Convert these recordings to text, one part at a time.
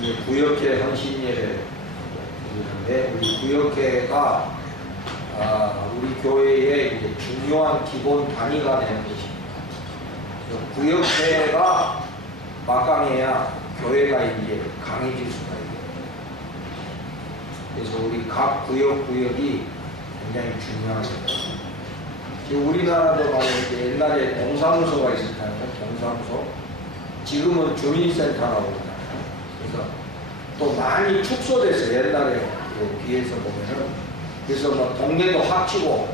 이제 구역회 헌신예를 드리는데, 우리 구역회가 우리 교회의 이제 중요한 기본 단위가 되는 것입니다. 구역회가 막강해야 교회가 이제 강해질 수가 있어요. 그래서 우리 각 구역이 굉장히 중요합니다. 지금 우리나라도 말이죠. 옛날에 동사무소가 있었잖아요. 동사무소. 지금은 주민센터라고 그러잖아요. 그래서 또 많이 축소돼서 옛날에 비해서 보면은, 그래서 뭐 동네도 합치고,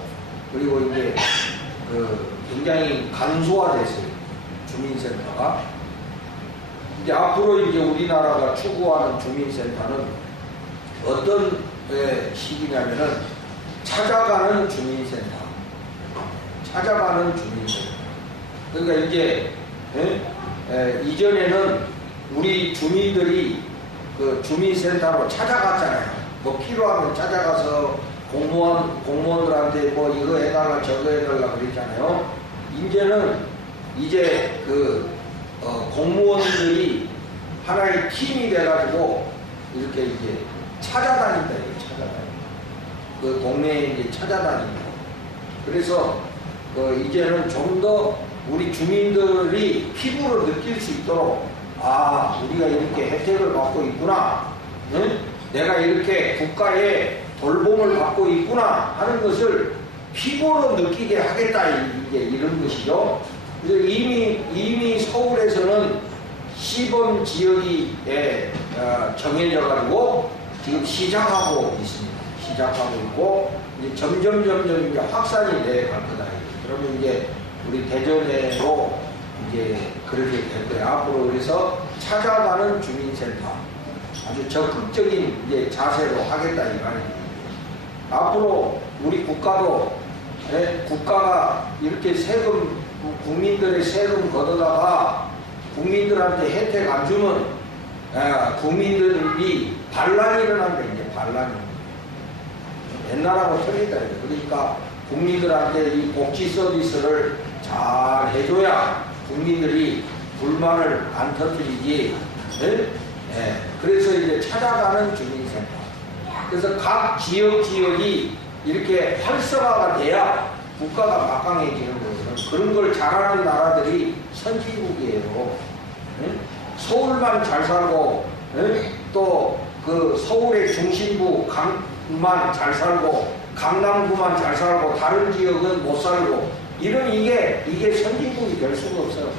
그리고 이제 굉장히 간소화됐어요. 주민센터가. 이제 앞으로 이제 우리나라가 추구하는 주민센터는 어떤 시기냐면은 찾아가는 주민센터. 찾아가는 주민센터. 그러니까 이제 이전에는 우리 주민들이 그 주민센터로 찾아갔잖아요. 뭐 필요하면 찾아가서 공무원들한테 뭐 이거 해달라 저거 해달라 그랬잖아요. 이제 공무원들이 하나의 팀이 돼가지고 이렇게 이제 찾아다닌다. 그 동네에 이제 찾아다닌다. 그래서 이제는 좀 더 우리 주민들이 피부로 느낄 수 있도록, 우리가 이렇게 혜택을 받고 있구나, 응? 내가 이렇게 국가의 돌봄을 받고 있구나 하는 것을 피부로 느끼게 하겠다, 이게 이런 것이죠. 그래서 이미 서울에서는 시범 지역이 정해져 가지고 지금 시작하고 있습니다. 시작하고 있고 이제 점점 이제 확산이 돼 갈 거다. 그러면 이제 우리 대전에도 이제 그렇게 될 거예요. 앞으로 그래서 찾아가는 주민센터 아주 적극적인 이제 자세로 하겠다 이 말입니다. 앞으로 우리 국가도 국가가 이렇게 국민들의 세금 걷어다가 국민들한테 혜택 안 주면 국민들이 반란이 일어난다. 이제 반란이. 옛날하고 틀리다. 그러니까 국민들한테 이 복지 서비스를 잘 해줘야 국민들이 불만을 안 터뜨리지. 그래서 이제 찾아가는 주민센터. 그래서 각 지역이 이렇게 활성화가 돼야 국가가 막강해지는 거예요. 그런 걸 잘하는 나라들이 선진국이에요. 서울만 잘 살고, 또 그 서울의 중심부 강만 잘 살고, 강남구만 잘 살고, 다른 지역은 못 살고, 이게 선진국이 될 수가 없어요.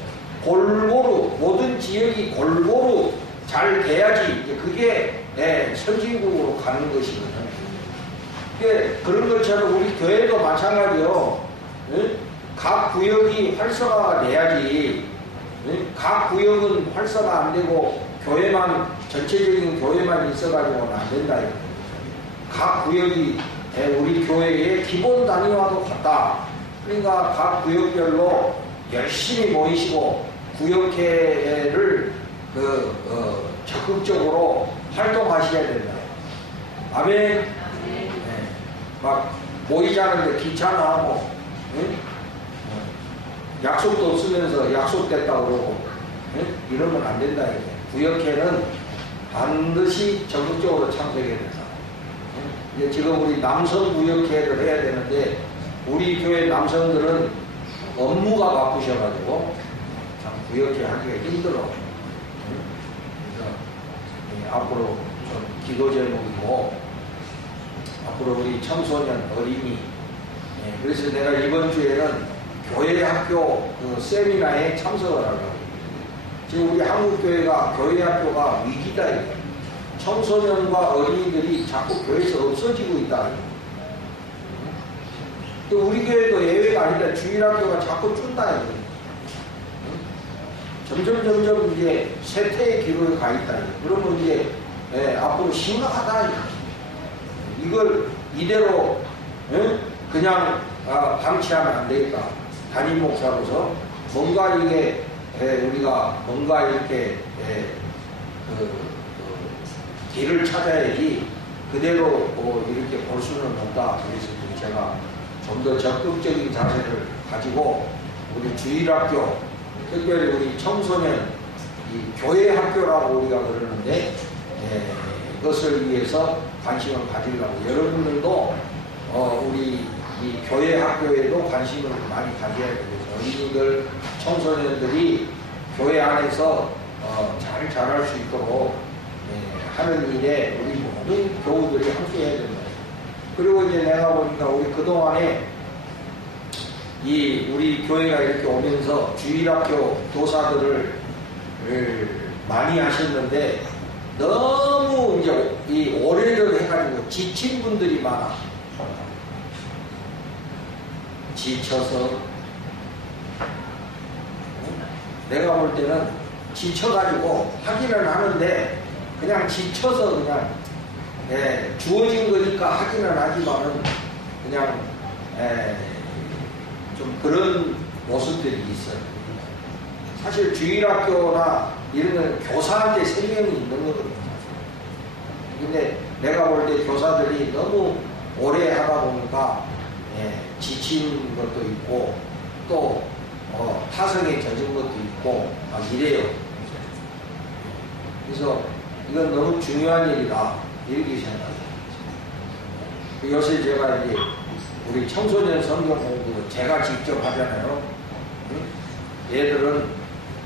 골고루, 모든 지역이 골고루 잘 돼야지, 그게 선진국으로 가는 것이거든요. 그런 것처럼 우리 교회도 마찬가지요. 각 구역이 활성화가 돼야지. 각 구역은 활성화 안 되고 전체적인 교회만 있어가지고는 안 된다. 각 구역이 우리 교회의 기본 단위와도 같다. 그러니까 각 구역별로 열심히 모이시고 구역회를 적극적으로 활동하셔야 된다. 아멘. 막 모이자는데 귀찮아하고, 약속도 없으면서 약속됐다고 그러고, 이러면 안 된다. 구역회는 반드시 적극적으로 참석해야 된다. 이제 지금 우리 남성 구역회를 해야 되는데, 우리 교회 남성들은 업무가 바쁘셔가지고 참 구역회 하기가 힘들어. 그래서 앞으로 좀 기도 제목이고, 앞으로 우리 청소년, 어린이, 그래서 내가 이번 주에는 교회 학교 세미나에 참석을 하려고. 지금 우리 한국교회가 교회 학교가 위기다. 청소년과 어린이들이 자꾸 교회에서 없어지고 있다. 또 우리 교회도 예외가 아니다. 주일학교가 자꾸 준다. 점점 이제 쇠퇴의 기로에 가 있다. 그러면 이제 앞으로 심각하다. 이걸 이대로 그냥 방치하면 안 되겠다. 담임 목사로서 뭔가 이게 우리가 뭔가 이렇게 길을 찾아야지 그대로 이렇게 볼 수는 없다. 그래서 제가 좀 더 적극적인 자세를 가지고 우리 주일학교, 특별히 우리 청소년 이 교회 학교라고 우리가 그러는데 것을 위해서 관심을 가지려고 여러분들도 우리 이 교회 학교에도 관심을 많이 가져야 되겠죠. 어린이들, 청소년들이 교회 안에서 잘 자랄 수 있도록 하는 일에 우리 모든 교우들이 함께 해야 된다. 그리고 이제 내가 보니까 우리 그동안에 우리 교회가 이렇게 오면서 주일학교 교사들을 많이 하셨는데 너무 이제 이 오래를 해가지고 지친 분들이 많아. 지쳐서 내가 볼 때는 지쳐가지고 하기는 하는데 그냥 지쳐서 그냥 주어진 거니까 하기는 하지만은 그냥 좀 그런 모습들이 있어요. 사실 주일학교나 이런 건 교사한테 생명이 있는 거거든요. 근데 내가 볼 때 교사들이 너무 오래 하다 보니까 지친 것도 있고 또 타성에 젖은 것도 있고 막 이래요. 그래서 이건 너무 중요한 일이다 이렇게 생각해요. 요새 제가 이제 우리 청소년 성경 공부 제가 직접 하잖아요. 얘들은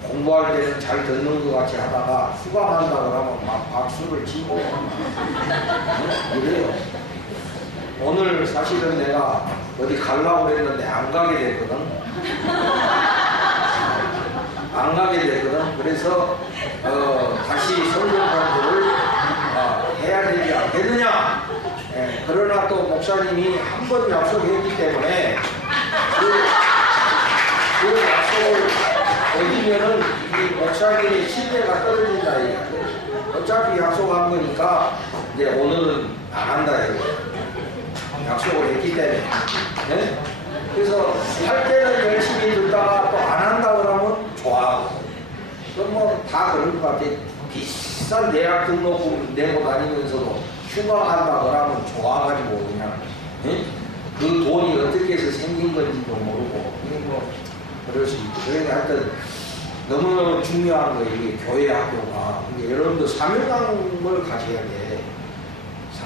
공부할 때는 잘 듣는 것 같이 하다가 수강한다 그러면 막 박수를 치고 이래요. 오늘 사실은 내가 어디 가려고 그랬는데 안 가게 됐거든. 안 가게 됐거든. 그래서 다시 성경 공부를 해야 되지 않겠느냐. 그러나 또 목사님이 한 번 약속했기 때문에 그 약속을 어기면은 이 목사님의 신뢰가 떨어진다. 어차피 약속한 거니까 이제 오늘은 안 한다. 약속을 했기 때문에. 그래서 할 때는 열심히 듣다가 또 안 한다 그러면 좋아하고. 그럼 뭐 다 그럴 것 같아. 비싼 대학 등록금 내고 다니면서도 휴가한다 그러면 좋아가지고 그냥 그 돈이 어떻게 해서 생긴 건지도 모르고 뭐 그럴 수 있고. 그러니까 하여튼 너무너무 중요한 거예요. 이게 교회 학교가. 근데 여러분도 사명감을 가져야 돼.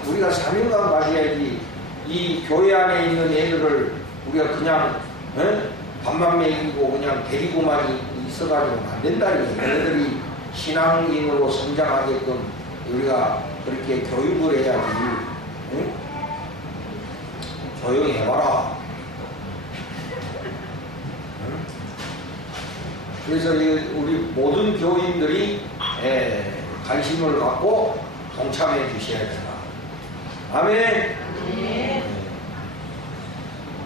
우리가 사명감 가져야지. 이 교회 안에 있는 애들을 우리가 그냥 밥만 먹이고 그냥 데리고만 있어가지고는 안 된다. 애들이 신앙인으로 성장하게끔 우리가 그렇게 교육을 해야지. 조용히 해봐라. 그래서 우리 모든 교인들이 관심을 갖고 동참해 주셔야 된다. 아멘.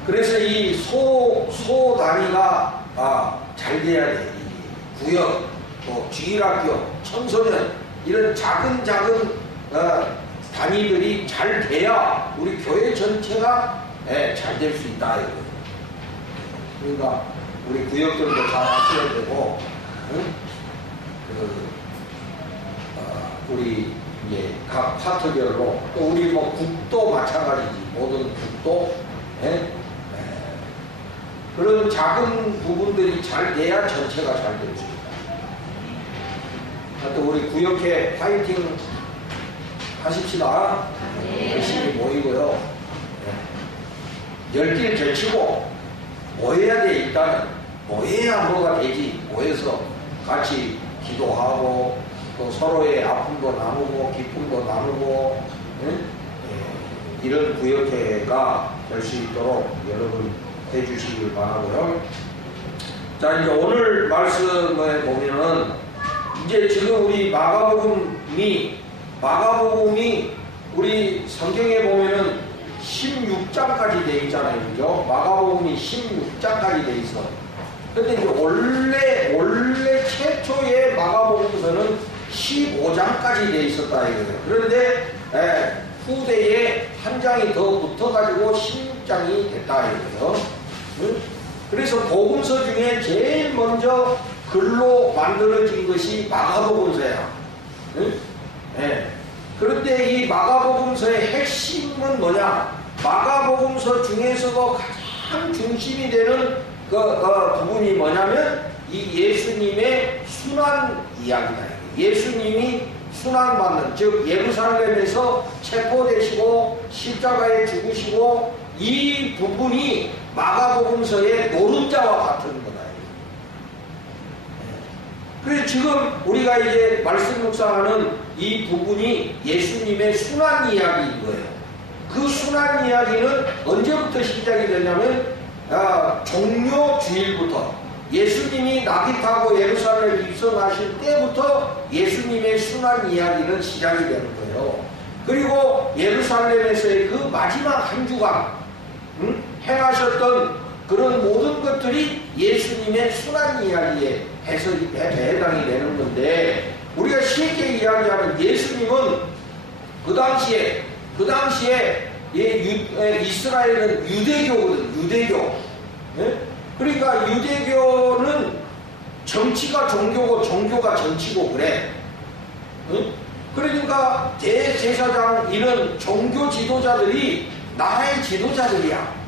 그래서 이 소 단위가 잘 돼야 돼. 구역, 또 주일학교, 청소년 이런 작은 단위들이 잘 돼야 우리 교회 전체가 잘 될 수 있다. 그러니까 우리 구역들도 잘 하셔야 되고, 우리 이제 각 파트별로 또 우리 뭐 국도 마찬가지지. 모든 국도 그런 작은 부분들이 잘 돼야 전체가 잘 될 수 있다. 하여튼 우리 구역회 파이팅 하십시다. 열심히 모이고요. 열길 제치고 모여야 돼. 일단은 모여야 뭐가 되지. 모여서 같이 기도하고 또 서로의 아픔도 나누고 기쁨도 나누고 이런 구역회가 될 수 있도록 여러분 해주시길 바라고요. 자, 이제 오늘 말씀에 보면은 이제 지금 우리 마가복음이 우리 성경에 보면은 16장까지 돼 있잖아요. 그죠? 마가복음이 16장까지 돼 있어. 근데 이제 원래 최초의 마가복음서는 15장까지 돼 있었다 이거예요. 그런데 후대에 한 장이 더 붙어가지고 16장이 됐다 이거예요. 그래서 복음서 중에 제일 먼저 글로 만들어진 것이 마가복음서야. 그런데 이 마가복음서의 핵심은 뭐냐? 마가복음서 중에서도 가장 중심이 되는 부분이 뭐냐면 이 예수님의 순환 이야기다. 예수님이 순환받는, 즉 예루살렘에서 체포되시고 십자가에 죽으시고, 이 부분이 마가복음서의 노른자와 같은 거다. 그래서 지금 우리가 이제 말씀 묵상하는 이 부분이 예수님의 순환 이야기인 거예요. 그 순환 이야기는 언제부터 시작이 되냐면 종료 주일부터, 예수님이 낙이 타고 예루살렘에 입성하실 때부터 예수님의 순환 이야기는 시작이 되는 거예요. 그리고 예루살렘에서의 그 마지막 한 주간 행하셨던 그런 모든 것들이 예수님의 순환 이야기에 해당이 되는 건데, 우리가 쉽게 이야기하면 예수님은 그 당시에 이스라엘은 유대교거든, 유대교. 그러니까 유대교는 정치가 종교고 종교가 정치고 그래. 그러니까 대제사장 이런 종교 지도자들이 나라의 지도자들이야.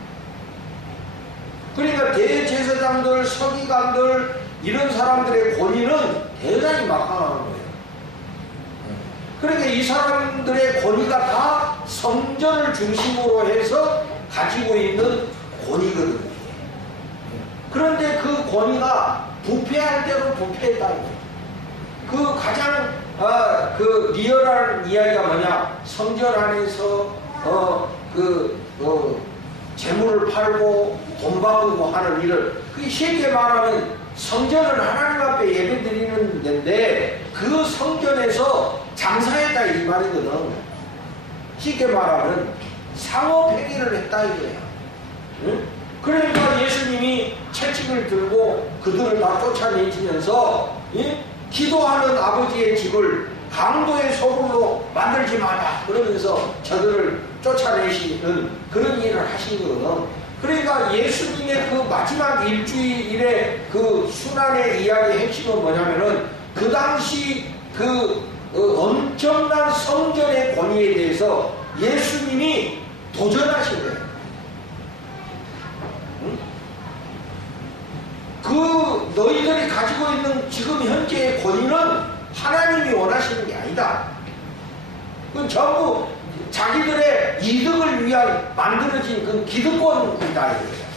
그러니까 대제사장들, 서기관들 이런 사람들의 권위는 대단히 막강한 거예요. 그러니까 이 사람들의 권위가 다 성전을 중심으로 해서 가지고 있는 권위거든요. 그런데 그 권위가 부패할 대로 부패했다는 거예요. 그 가장 그 리얼한 이야기가 뭐냐? 성전 안에서 재물을 팔고 돈 바꾸고 하는 일을, 그게 쉽게 말하면 성전은 하나님 앞에 예배 드리는 데인데 그 성전에서 장사했다 이 말이거든. 쉽게 말하면 상호폐기를 했다 이거야. 응? 그러니까 예수님이 채찍을 들고 그들을 다 쫓아내시면서 기도하는 아버지의 집을 강도의 소굴로 만들지 마라 그러면서 저들을 쫓아내시는 그런 일을 하신 거거든. 그러니까 예수님의 그 마지막 일주일의 그 순환의 이야기의 핵심은 뭐냐면은 그 당시 그 엄청난 성전의 권위에 대해서 예수님이 도전하신 거예요. 응? 그 너희들이 가지고 있는 지금 현재의 권위는 하나님이 원하시는 게 아니다. 그건 전부 자기들의 이득을 위한 만들어진 그 기득권이다 이거예요.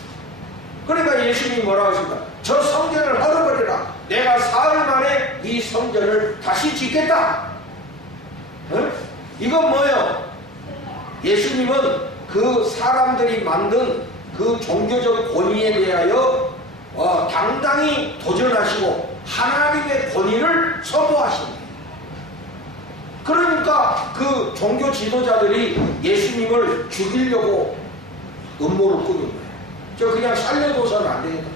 그러니까 예수님이 뭐라고 하십니까? 저 성전을 헐어버리라. 내가 사흘 만에 이 성전을 다시 짓겠다. 응? 이건 뭐예요? 예수님은 그 사람들이 만든 그 종교적 권위에 대하여 당당히 도전하시고 하나님의 권위를 선포하십니다. 그러니까 그 종교 지도자들이 예수님을 죽이려고 음모를 꾸민 거예요. 저 그냥 살려둬서는 안 되겠다.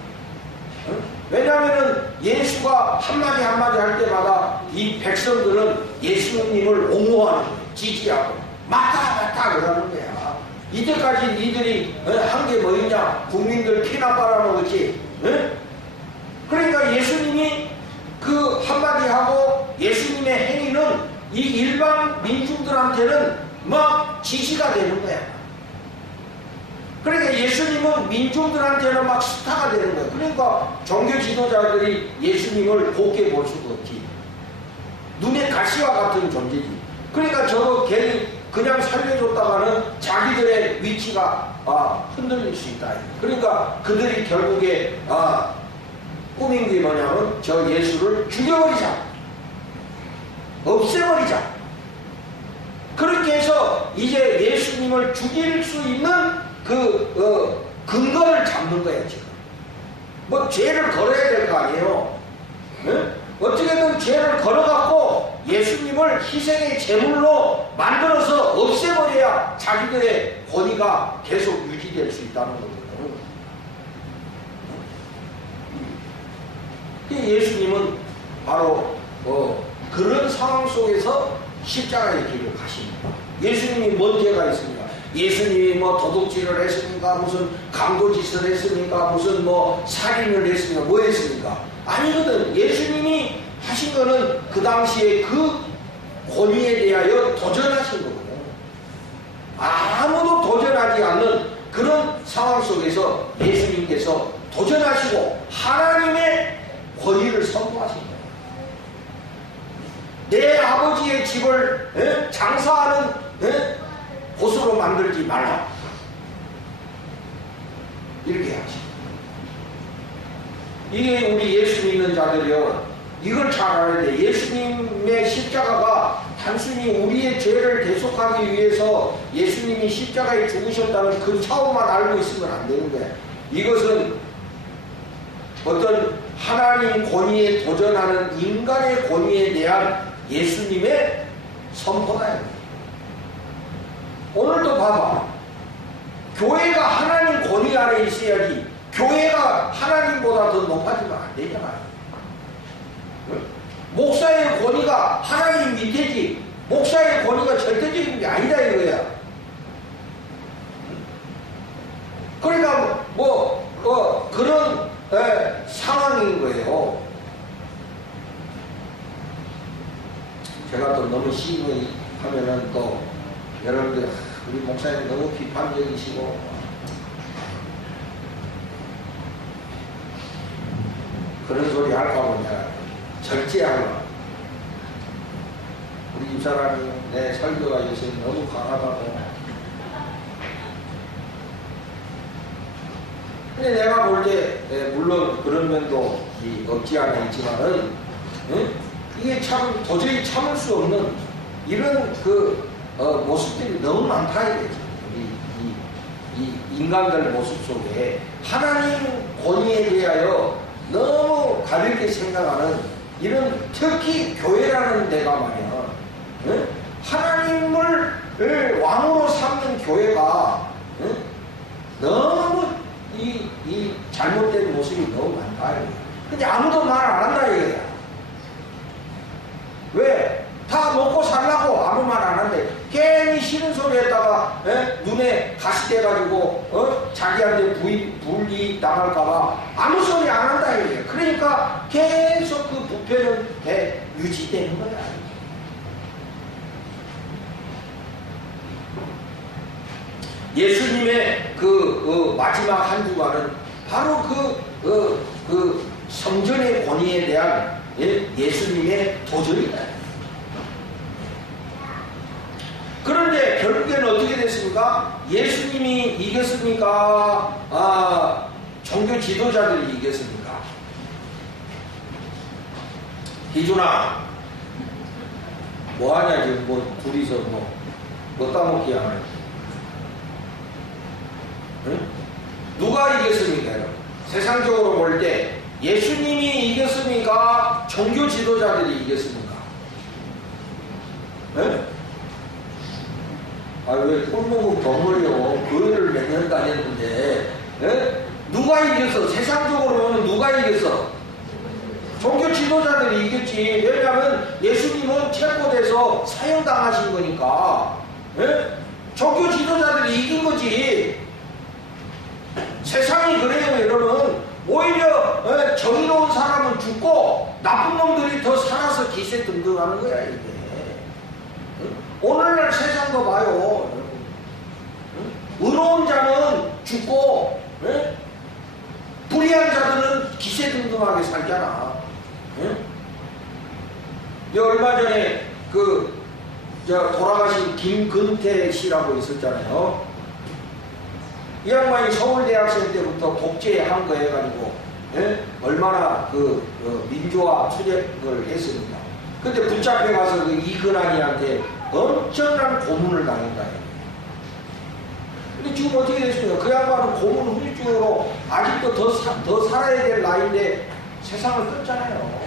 응? 왜냐하면 예수가 한마디 한마디 할 때마다 이 백성들은 예수님을 옹호하는 거예요. 지지하고 맞다 그러는 거야. 이때까지 니들이 한 게 뭐 있냐? 국민들 피나 빨아먹었지. 응? 그러니까 예수님이 그 한마디 하고 예수님의 행위는 이 일반 민중들한테는 막 지지가 되는 거야. 그러니까 예수님은 민중들한테는 막 스타가 되는 거야. 그러니까 종교 지도자들이 예수님을 곱게 볼 수도 없지. 눈의 가시와 같은 존재지. 그러니까 저거 괜히 그냥 살려줬다가는 자기들의 위치가 흔들릴 수 있다. 그러니까 그들이 결국에 꾸민 게 뭐냐면 저 예수를 죽여버리자. 없애버리자. 그렇게 해서 이제 예수님을 죽일 수 있는 그 근거를 잡는 거야 지금. 뭐 죄를 걸어야 될 거 아니에요. 응? 어떻게든 죄를 걸어갖고 예수님을 희생의 제물로 만들어서 없애버려야 자기들의 권위가 계속 유지될 수 있다는 거거든요. 예수님은 바로 그런 상황 속에서 십자가의 길을 가십니다. 예수님이 뭔 죄가 있습니까? 예수님이 뭐 도둑질을 했습니까? 무슨 강도짓을 했습니까? 무슨 뭐 살인을 했습니까? 뭐 했습니까? 아니거든. 예수님이 하신 거는 그 당시에 그 권위에 대하여 도전하신 거거든. 아무도 도전하지 않는 그런 상황 속에서 예수님께서 도전하시고 하나님의 권위를 선포하신 거예요. 내 아버지의 집을 장사하는 곳으로 만들지 말라. 이렇게 하지. 이게 우리 예수 믿는 자들이요, 이걸 잘 알아야 돼. 예수님의 십자가가 단순히 우리의 죄를 대속하기 위해서 예수님이 십자가에 죽으셨다는 그 차원만 알고 있으면 안 되는 거야. 이것은 어떤 하나님 권위에 도전하는 인간의 권위에 대한 예수님의 선포다. 오늘도 봐봐. 교회가 하나님 권위 아래 있어야지 교회가 하나님보다 더 높아지면 안 되잖아. 목사의 권위가 하나님 밑에지 목사의 권위가 절대적인 게 아니다 이거야. 그러니까 그런 상황인 거예요. 제가 또 너무 시인하면은 또 여러분들 우리 목사님 너무 비판적이시고 그런 소리 할까 보냐. 절제하라. 우리 집사람이 내 설교가 요새 너무 강하다고. 근데 내가 볼 때 물론 그런 면도 없지 않아 있지만은 이게 참 도저히 참을 수 없는 이런 모습들이 너무 많다 이거지. 이 인간들 모습 속에 하나님 권위에 대하여 너무 가볍게 생각하는 이런 특히 교회라는 데가 말이야. 하나님을 왕으로 삼는 교회가 너무 이 잘못된 모습이 너무 많다. 근데 아무도 말 안 한다 이거야. 왜? 다 먹고 살라고 아무 말 안 한대. 괜히 싫은 소리 했다가 눈에 가시 돼가지고 자기한테 불이익 당할까봐 아무 소리 안 한다 이거야. 그러니까 계속 그 부패는 유지되는 거야. 예수님의 마지막 한 주간은 바로 그 성전의 권위에 대한 예수님의 도전이다. 그런데 결국에는 어떻게 됐습니까? 예수님이 이겼습니까? 종교 지도자들이 이겼습니까? 희준아, 뭐하냐 지금 둘이서 뭐 따먹기 안 해. 응? 누가 이겼습니까? 세상적으로 볼 때 예수님이 이겼습니까? 종교 지도자들이 이겼습니까? 응? 왜 꼴보고 버무려. 교회를 몇 년 다녔는데 누가 이겼어? 세상적으로 보면 누가 이겼어? 종교 지도자들이 이겼지. 왜냐하면 예수님은 체포돼서 사형당하신 거니까 종교 지도자들이 이긴 거지. 세상이 그래요 여러분. 오히려 정의로운 사람은 죽고 나쁜 놈들이 더 살아서 기세등등하는 거야 이게. 오늘날 세상도 봐요. 의로운 자는 죽고 불의한 자들은 기세등등하게 살잖아. 얼마 전에 돌아가신 김근태 씨라고 있었잖아요. 이 양반이 서울대학생 때부터 독재한 거 해가지고 얼마나 민주화 투쟁을 했습니다. 근데 붙잡혀 가서 이근환이한테 엄청난 고문을 당했다. 근데 지금 어떻게 됐습니까? 그 양반은 고문 후유증으로 아직도 더 살아야 될 나이인데 세상을 떴잖아요.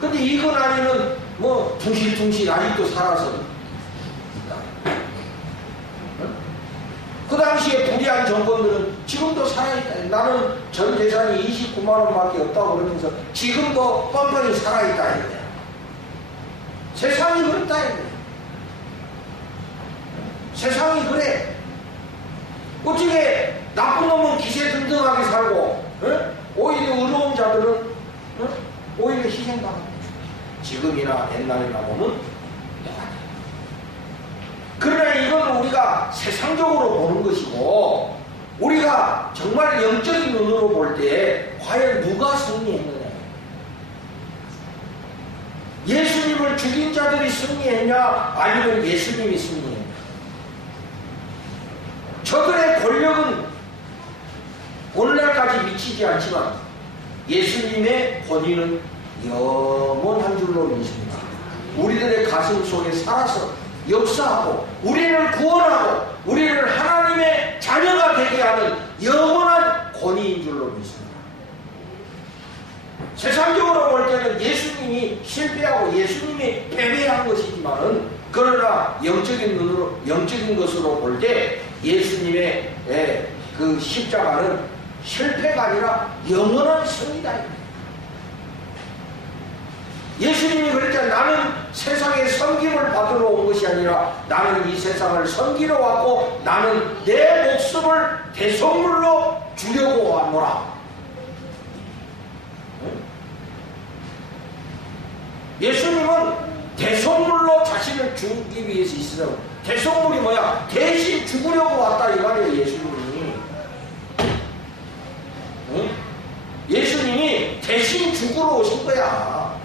근데 이근환이는 둥실둥실 아직도 살아서 그 당시에 불의한 정권들은 지금도 살아있다. 나는 전 재산이 29만 원밖에 없다고 그러면서 지금도 뻔뻔히 살아있다 이거야. 세상이 그렇다 이거야. 세상이 그래. 어떻게 나쁜 놈은 기세등등하게 살고 오히려 의로운 자들은 오히려 희생당하고. 지금이나 옛날이나 보면 그러나 이건 우리가 세상적으로 보는 것이고 우리가 정말 영적인 눈으로 볼 때 과연 누가 승리했느냐. 예수님을 예수님을 죽인 자들이 승리했냐, 아니면 예수님이 승리했냐? 저들의 권력은 오늘날까지 미치지 않지만 예수님의 권위는 영원한 줄로 믿습니다. 우리들의 가슴 속에 살아서 역사하고 우리를 구원하고 우리를 하나님의 자녀가 되게 하는 영원한 권위인 줄로 믿습니다. 세상적으로 볼 때는 예수님이 실패하고 예수님이 패배한 것이지만은, 그러나 영적인 눈으로, 영적인 것으로 볼 때 예수님의 그 십자가는 실패가 아니라 영원한 승리다. 예수님이 그랬잖아요. 나는 세상에 섬김을 받으러 온 것이 아니라 나는 이 세상을 섬기러 왔고 나는 내 목숨을 대속물로 주려고 왔노라. 예수님은 대속물로 자신을 주기 위해서 있으라고. 대속물이 뭐야? 대신 죽으려고 왔다 이 말이에요. 예수님이. 응? 예수님이 대신 죽으러 오신 거야.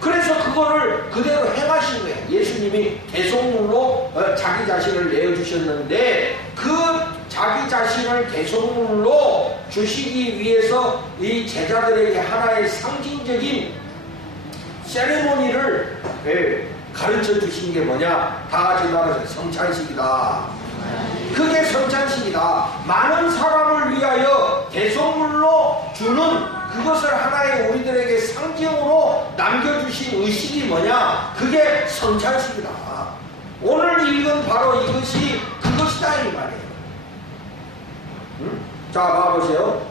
그래서 그거를 그대로 행하신 거야. 예수님이 대속물로 자기 자신을 내어주셨는데, 그 자기 자신을 대속물로 주시기 위해서 이 제자들에게 하나의 상징적인 세레모니를 가르쳐 주신 게 뭐냐? 다 같이 말해서 성찬식이다. 그게 성찬식이다. 많은 사람을 위하여 대속물로 주는 그것을 하나의 우리들에게 상징으로 남겨주신 의식이 뭐냐? 그게 성찬식이다. 오늘 읽은 바로 이것이 그것이다 이 말이에요. 응? 자, 봐보세요.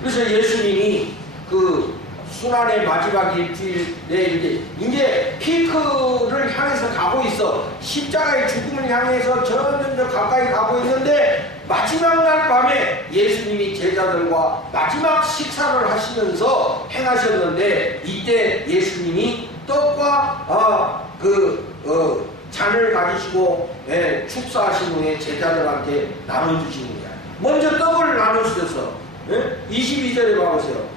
그래서 예수님이 그 순환의 마지막 일주일에 이제 피크를 향해서 가고 있어. 십자가의 죽음을 향해서 점점 가까이 가고 있는데, 마지막 날 밤에 예수님이 제자들과 마지막 식사를 하시면서 행하셨는데, 이때 예수님이 떡과 잔을 가지시고 축사하신 후에 제자들한테 나눠주시는 거야. 먼저 떡을 나누셔서 22절에 봐보세요.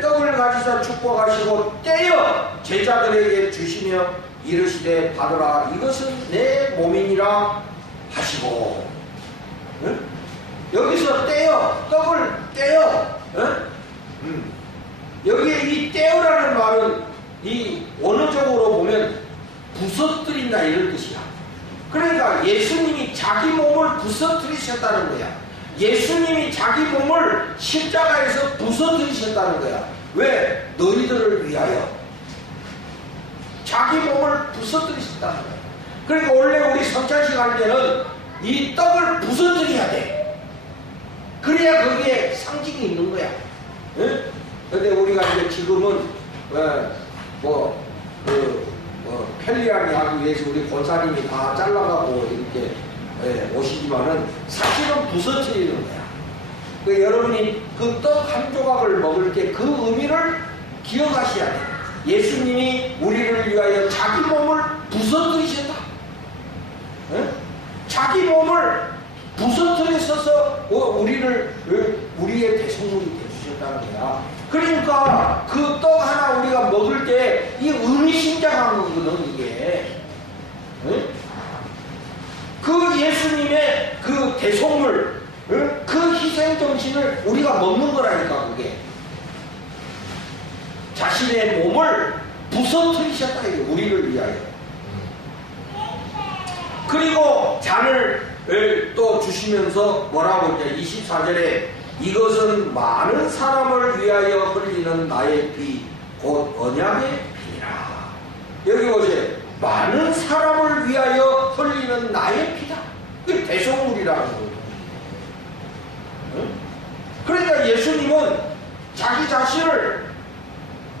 떡을 가지사 축복하시고 떼어 제자들에게 주시며 이르시되 받으라, 이것은 내 몸이니라 하시고. 여기서 떼어, 떡을 떼어. 여기에 이 떼어라는 말은 이 원어적으로 보면 부서뜨린다 이런 뜻이야. 그러니까 예수님이 자기 몸을 부서뜨리셨다는 거야. 예수님이 자기 몸을 십자가에서 부서뜨리셨다는 거야. 왜? 너희들을 위하여 자기 몸을 부서뜨리셨다는 거야. 그러니까 원래 우리 성찬식 할 때는 이 떡을 부서뜨려야 돼. 그래야 거기에 상징이 있는 거야. 근데 우리가 이제 지금은 편리하게 하기 위해서 우리 권사님이 다 잘라가고 이렇게 오시지만은 사실은 부서뜨리는 거야. 그러니까 여러분이 그 떡 한 조각을 먹을 때 그 의미를 기억하셔야 돼. 예수님이 우리를 위하여 자기 몸을 부서뜨리셨다. 자기 몸을 부서뜨리셔서 우리의 대속물이 되주셨다는 거야. 그러니까 그 떡 하나 우리가 먹을 때 이 의미심장한 거거든 이게. 그 예수님의 그 대속물, 그 희생정신을 우리가 먹는 거라니까 그게. 자신의 몸을 부서뜨리셨다 이게, 우리를 위하여. 그리고 잔을 또 주시면서 뭐라고 했냐, 24절에 이것은 많은 사람을 위하여 흘리는 나의 피, 곧 언약의 피니라. 여기 보세요. 많은 사람을 위하여 흘리는 나의 피다. 그게 대속물이라는 거예요. 그러니까 예수님은 자기 자신을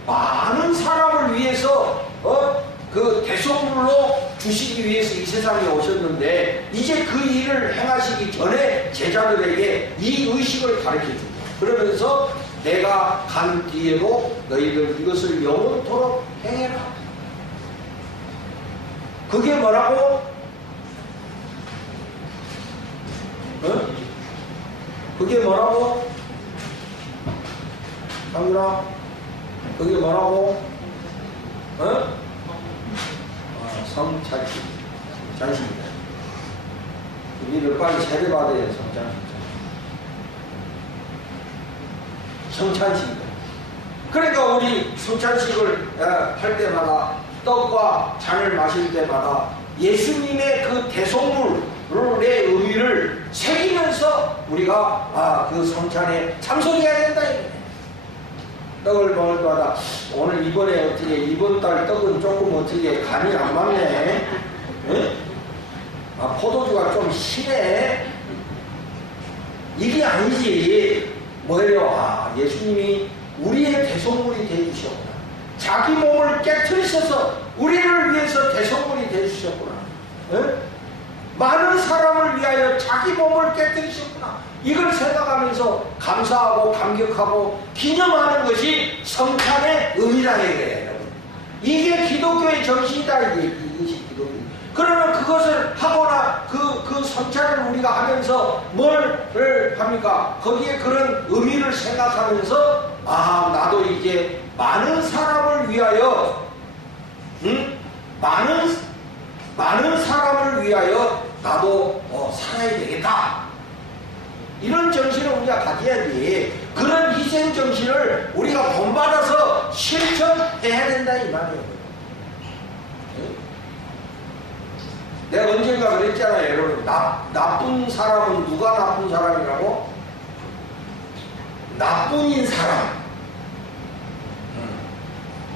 많은 사람을 위해서 그 대속물로 주시기 위해서 이 세상에 오셨는데, 이제 그 일을 행하시기 전에 제자들에게 이 의식을 가르쳐 줍니다. 그러면서 내가 간 뒤에도 너희들 이것을 영원토록 행해라. 그게 뭐라고? 그게 뭐라고? 상준아, 그게 뭐라고? 성찬식. 찬식이다. 우리를 빨리 세례받아야 성찬식. 성찬식이다. 그러니까 우리 성찬식을 할 때마다 떡과 잔을 마실 때마다 예수님의 그 대속물의 의미를 새기면서 우리가 그 성찬에 참석해야 된다. 떡을 먹을 때마다 오늘 이번에 어떻게 이번 달 떡은 조금 어떻게 간이 안 맞네. 응? 포도주가 좀 시네. 이게 아니지. 뭐예요? 예수님이 우리의 대속물이 되어주셨구나. 자기 몸을 깨트리셔서 우리를 위해서 대속물이 되어주셨구나. 응? 많은 사람을 위하여 자기 몸을 깨뜨리셨구나. 이걸 생각하면서 감사하고 감격하고 기념하는 것이 성찬의 의미다 이거예요, 여러분. 이게 기독교의 정신이다. 이것이 기독교. 그러면 그것을 하거나 그 성찬을 우리가 하면서 뭘 합니까? 거기에 그런 의미를 생각하면서 나도 이제 많은 사람을 위하여 많은 사람을 위하여 나도 살아야 되겠다. 이런 정신을 우리가 가져야지. 그런 희생 정신을 우리가 본받아서 실천해야 된다 이 말이에요. 내가 언젠가 그랬잖아요, 여러분. 나쁜 사람은 누가 나쁜 사람이라고? 나뿐인 사람.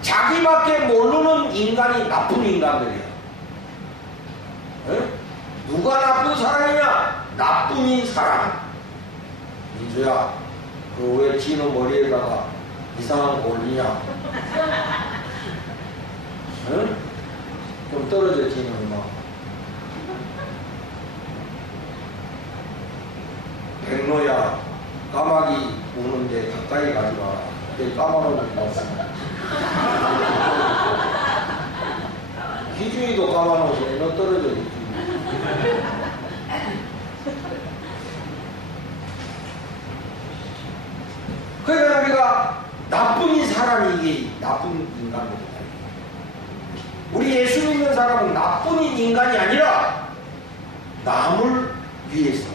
자기밖에 모르는 인간이 나쁜 인간들이야. 누가 나쁜 사람이냐? 나뿐인 사람. 민수야, 왜 지는 머리에다가 이상한 거 올리냐? 좀 떨어져, 지는 막. 백로야, 까마귀 우는데 가까이 가지 마라. 내 까마귀를 봤어. 기준이도 까마귀 너 떨어져, 기준이. 그러니까 우리가 나쁜 사람이 이게 나쁜 인간입니다. 우리 예수 믿는 사람은 나쁜 인간이 아니라 남을 위해서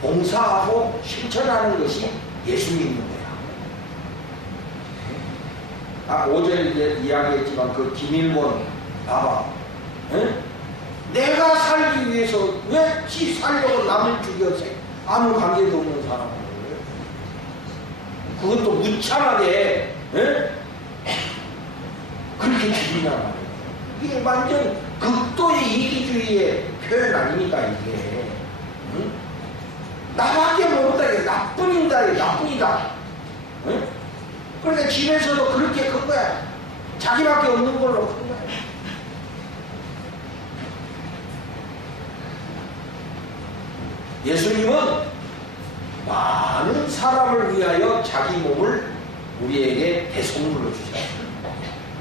봉사하고 실천하는 것이 예수 믿는 거야. 어제 이야기했지만 그 김일권 봐봐. 내가 살기 위해서 왜 지 살려고 남을 죽였어? 아무 관계도 없는 사람은. 그것도 무참하게 그렇게 죽이냐 말이야. 이게 완전 극도의 이기주의의 표현 아닙니까 이게. 나밖에 모른다. 이게 나뿐이다. 이게 나뿐이다. 그러니까 집에서도 그렇게 큰 거야. 자기밖에 없는 걸로 큰 거야. 예수님은 많은 사람을 위하여 자기 몸을 우리에게 대속물로 주셨습니다.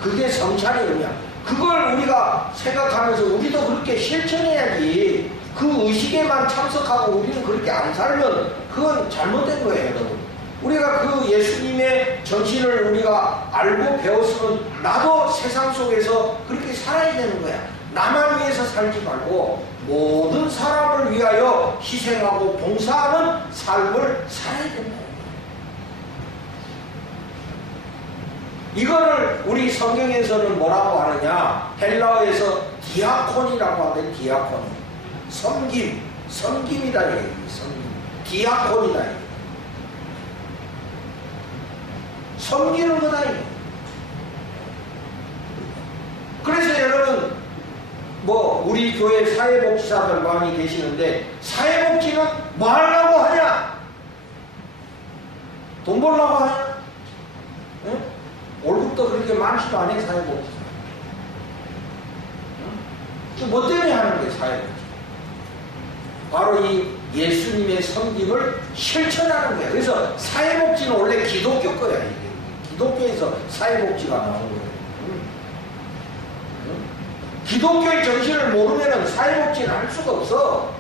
그게 성찬의 의미야. 그걸 우리가 생각하면서 우리도 그렇게 실천해야지. 그 의식에만 참석하고 우리는 그렇게 안 살면 그건 잘못된 거예요, 여러분. 우리가 그 예수님의 정신을 우리가 알고 배웠으면 나도 세상 속에서 그렇게 살아야 되는 거야. 나만 위해서 살지 말고 모든 사람을 위하여 희생하고 봉사하는 삶을 살아야 된다. 이거를 우리 성경에서는 뭐라고 하느냐? 헬라어에서 디아콘이라고 하는데, 디아콘. 섬김이다. 섬김. 디아콘이다. 섬기는 거다. 그래서 여러분, 우리 교회 사회복지사들 많이 계시는데, 사회복지는 뭐 하려고 하냐? 돈 벌려고 하냐? 응? 월급도 그렇게 많지도 않아, 사회복지사. 응? 뭐 때문에 하는 게 사회복지? 바로 이 예수님의 섬김을 실천하는 거야. 그래서 사회복지는 원래 기독교 거야, 이게. 기독교에서 사회복지가 나온 거예요. 기독교의 정신을 모르면 사회복지는 할 수가 없어.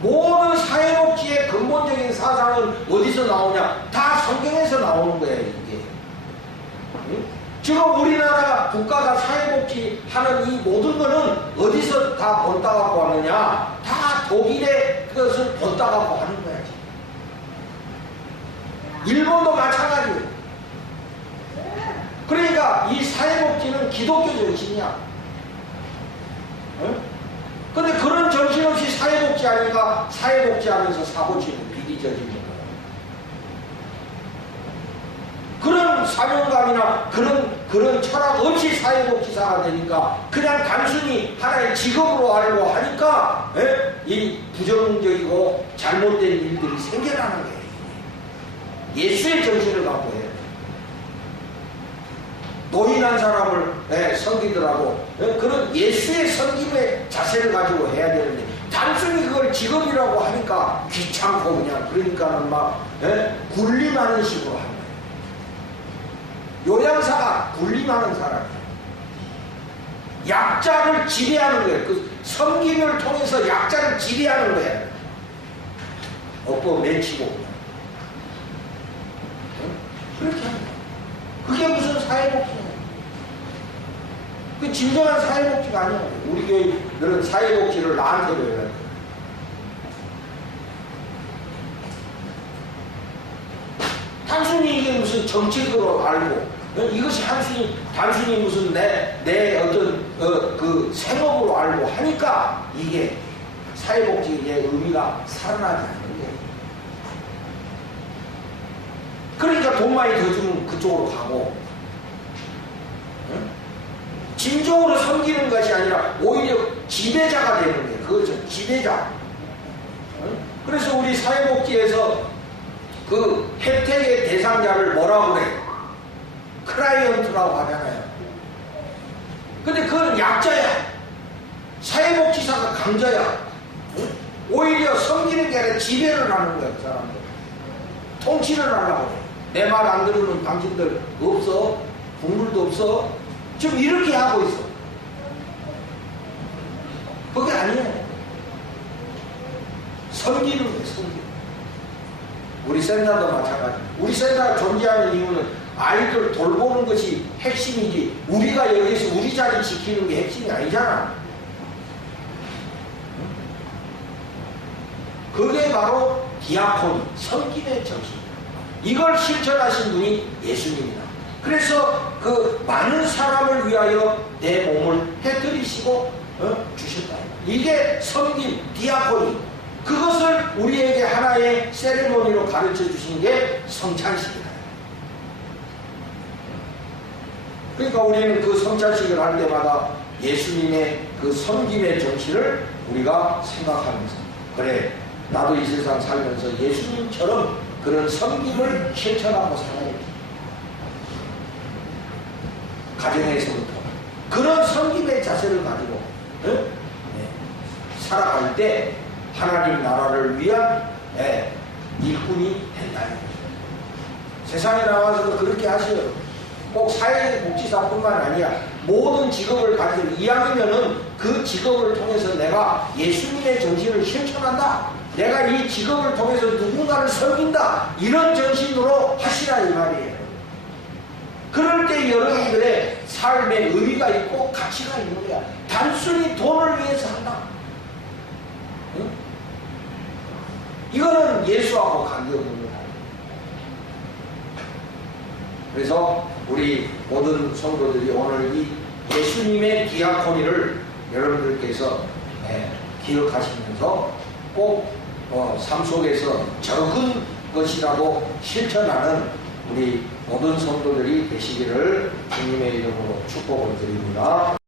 모든 사회복지의 근본적인 사상은 어디서 나오냐? 다 성경에서 나오는 거야, 이게. 지금 우리나라 국가가 사회복지 하는 이 모든 거는 어디서 다 본따 갖고 왔느냐? 다 독일의 그것을 본따 갖고 하는 거야. 일본도 마찬가지예요. 그러니까 이 사회복지는 기독교 정신이야. 근데 그런 정신 없이 사회복지 하니까 사회복지 하면서 사고치는 비리 저지르는 거야. 그런 사명감이나 그런 철학 없이 사회복지사가 되니까 그냥 단순히 하나의 직업으로 하려고 하니까 이 부정적이고 잘못된 일들이 생겨나는 거예요. 예수의 정신을 갖고 해요. 노인한 사람을 섬기더라도 그런 예수의 섬김의 자세를 가지고 해야 되는데 단순히 그걸 직업이라고 하니까 귀찮고 그냥 그러니까는 막 군림하는 식으로 하는 거예요. 요양사가 군림하는 사람이에요. 약자를 지배하는 거예요. 그 섬김을 통해서 약자를 지배하는 거예요. 업보 맺히고 그렇게 합니다. 그게 무슨 사회복지예요? 그 진정한 사회복지가 아니야. 우리 교회들은 사회복지를 나한테 배워야 돼. 단순히 이게 무슨 정책으로 알고 이것이 단순히 무슨 내 어떤 그 생업으로 알고 하니까 이게 사회복지의 의미가 살아나지 않는 거예요. 그러니까 돈 많이 더 주면 그쪽으로 가고 진정으로 섬기는 것이 아니라 오히려 지배자가 되는 거예요. 그거죠. 지배자. 그래서 우리 사회복지에서 그 혜택의 대상자를 뭐라고 그래? 클라이언트라고 하잖아요. 근데 그건 약자야. 사회복지사가 강자야. 오히려 섬기는 게 아니라 지배를 하는 거야. 그 사람들. 통치를 하려고 해. 내 말 안 들으면 당신들 없어. 국물도 없어. 지금 이렇게 하고 있어. 그게 아니에요. 섬기는 거예요. 섬기는. 우리 센터도 마찬가지. 우리 센터가 존재하는 이유는 아이들 돌보는 것이 핵심이지 우리가 여기서 우리 자리 지키는 게 핵심이 아니잖아. 그게 바로 디아코니, 섬김의 정신. 이걸 실천하신 분이 예수님이다. 그래서 그 많은 사람을 위하여 내 몸을 해드리시고 주셨다. 이게 섬김, 디아코니. 그것을 우리에게 하나의 세레모니로 가르쳐 주신 게 성찬식이다. 그러니까 우리는 그 성찬식을 할 때마다 예수님의 그 섬김의 정신을 우리가 생각하면서 그래 나도 이 세상 살면서 예수님처럼 그런 섬김을 실천하고 살아야지. 가정에서부터 그런 섬김의 자세를 가지고 살아갈 때 하나님 나라를 위한 일꾼이 된다. 세상에 나와서도 그렇게 하셔요. 꼭 사회복지사뿐만 아니야. 모든 직업을 가지고 이왕이면은 그 직업을 통해서 내가 예수님의 정신을 실천한다. 내가 이 직업을 통해서 누군가를 섬긴다. 이런 정신으로 하시라 이 말이에요. 그럴 때 여러분들의 삶의 의미가 있고 가치가 있는 거야. 단순히 돈을 위해서 한다. 응? 이거는 예수하고 관계없는 거야. 그래서 우리 모든 성도들이 오늘 이 예수님의 디아코니를 여러분들께서 기억하시면서 꼭 삶 속에서 적은 것이라도 실천하는 우리 모든 성도들이 되시기를 주님의 이름으로 축복을 드립니다.